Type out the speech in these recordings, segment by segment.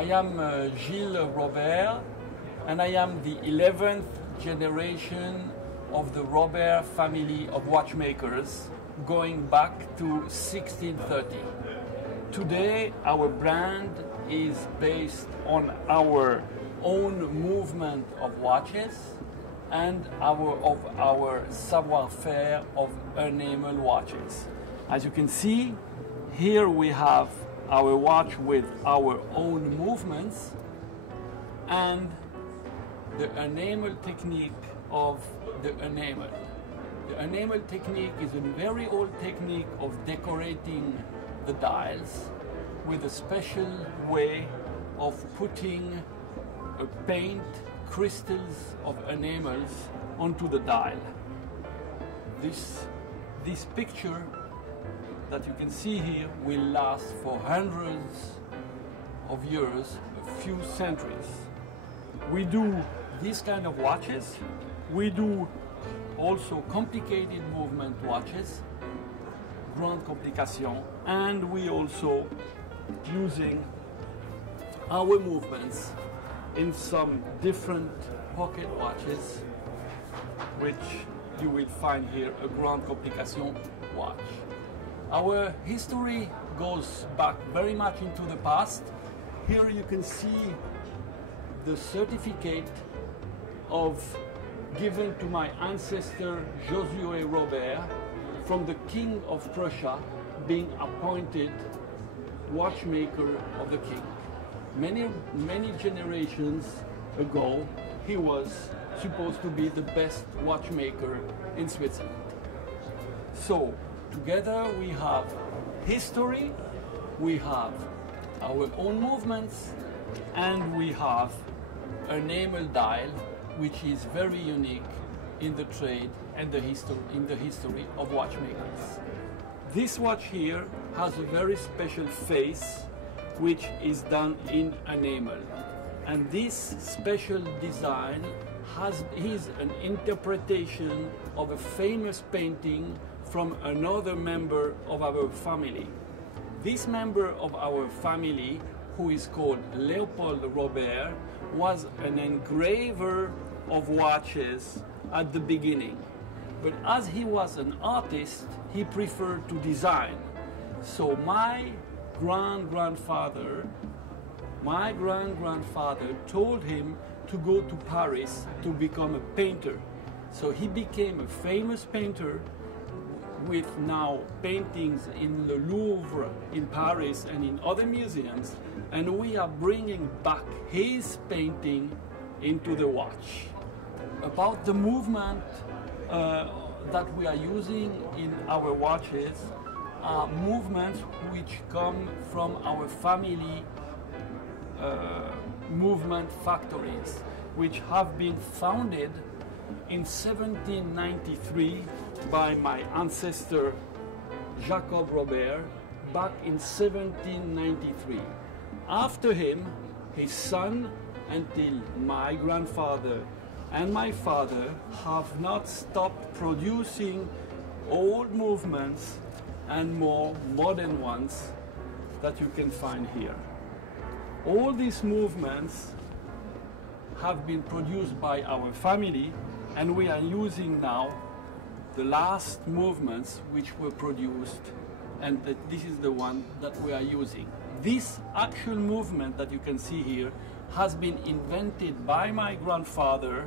I am Gilles Robert, and I am the 11th generation of the Robert family of watchmakers, going back to 1630. Today, our brand is based on our own movement of watches and our savoir-faire of enamel watches. As you can see, here we have our watch with our own movements and the enamel technique of the enamel. The enamel technique is a very old technique of decorating the dials with a special way of putting a paint crystals of enamels onto the dial. This picture that you can see here will last for hundreds of years, a few centuries. We do these kind of watches. We do also complicated movement watches, grande complication, and we also using our movements in some different pocket watches, which you will find here, a grande complication watch. Our history goes back very much into the past. Here you can see the certificate given to my ancestor Josué Robert from the King of Prussia, being appointed watchmaker of the king. Many generations ago, he was supposed to be the best watchmaker in Switzerland. So, together we have history, we have our own movements, and we have an enamel dial, which is very unique in the trade and in the history of watchmakers. This watch here has a very special face, which is done in enamel. And this special design is an interpretation of a famous painting from another member of our family. This member of our family, who is called Leopold Robert, was an engraver of watches at the beginning. But as he was an artist, he preferred to design. So my grandfather told him to go to Paris to become a painter. So he became a famous painter with now paintings in the Louvre in Paris and in other museums, and we are bringing back his painting into the watch. About the movement that we are using in our watches are movements which come from our family movement factories, which have been founded in 1793 by my ancestor Jacob Robert back in 1793. After him, his son, until my grandfather and my father, have not stopped producing old movements and more modern ones that you can find here. All these movements have been produced by our family, and we are using now the last movements which were produced, and this is the one that we are using. This actual movement that you can see here has been invented by my grandfather,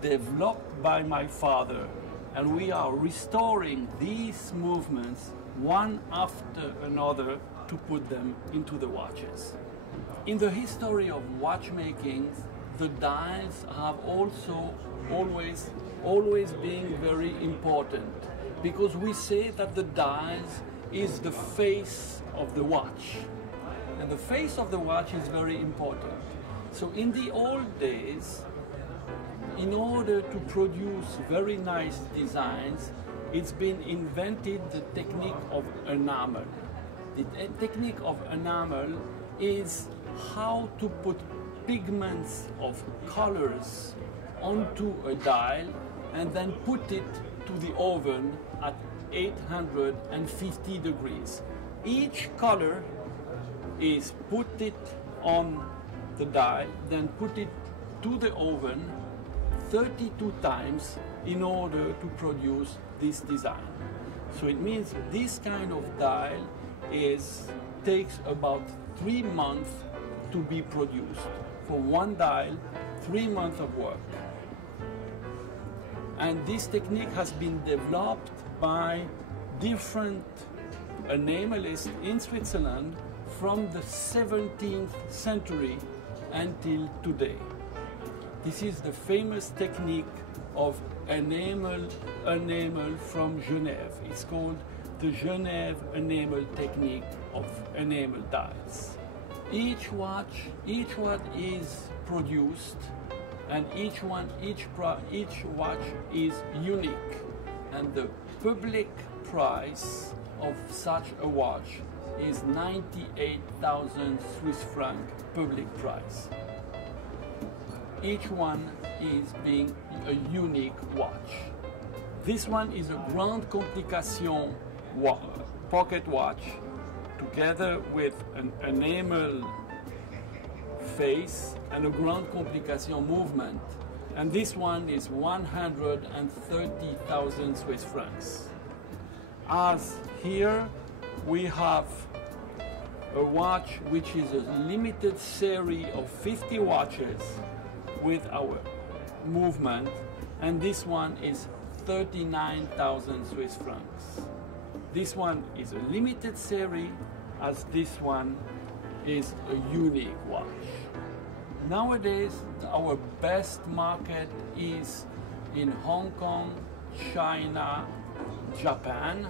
developed by my father, and we are restoring these movements one after another to put them into the watches. In the history of watchmaking, the dials have also always been very important, because we say that the dials is the face of the watch, and the face of the watch is very important. So in the old days, in order to produce very nice designs, it's been invented the technique of enamel. The technique of enamel is how to put pigments of colors onto a dial and then put it to the oven at 850 degrees. Each color is put it on the die, then put it to the oven 32 times in order to produce this design. So it means this kind of dial takes about 3 months to be produced. For one dial, 3 months of work. And this technique has been developed by different enamelists in Switzerland from the 17th century until today. This is the famous technique of enamel from Genève. It's called the Genève enamel technique of enamel dials. Each watch is produced, and each watch is unique, and the public price of such a watch is 98,000 Swiss franc public price. Each one is being a unique watch. This one is a Grande Complication pocket watch, together with an enamel face and a Grande Complication movement. And this one is 130,000 Swiss francs. As here we have a watch which is a limited series of 50 watches with our movement, and this one is 39,000 Swiss francs. This one is a limited series, as this one is a unique watch. Nowadays, our best market is in Hong Kong, China, Japan,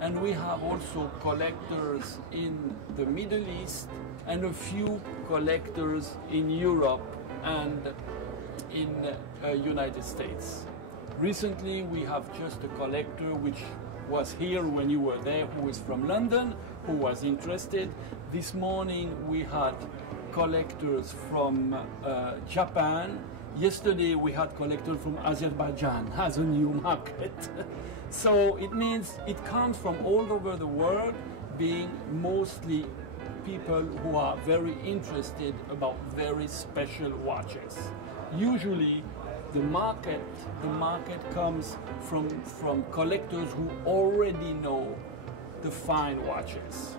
and we have also collectors in the Middle East and a few collectors in Europe and in United States. Recently, we have just a collector which was here when you were there, who is from London, who was interested. This morning we had collectors from Japan. Yesterday we had collectors from Azerbaijan as a new market. So it means it comes from all over the world, being mostly people who are very interested about very special watches. Usually the market comes from collectors who already know the fine watches.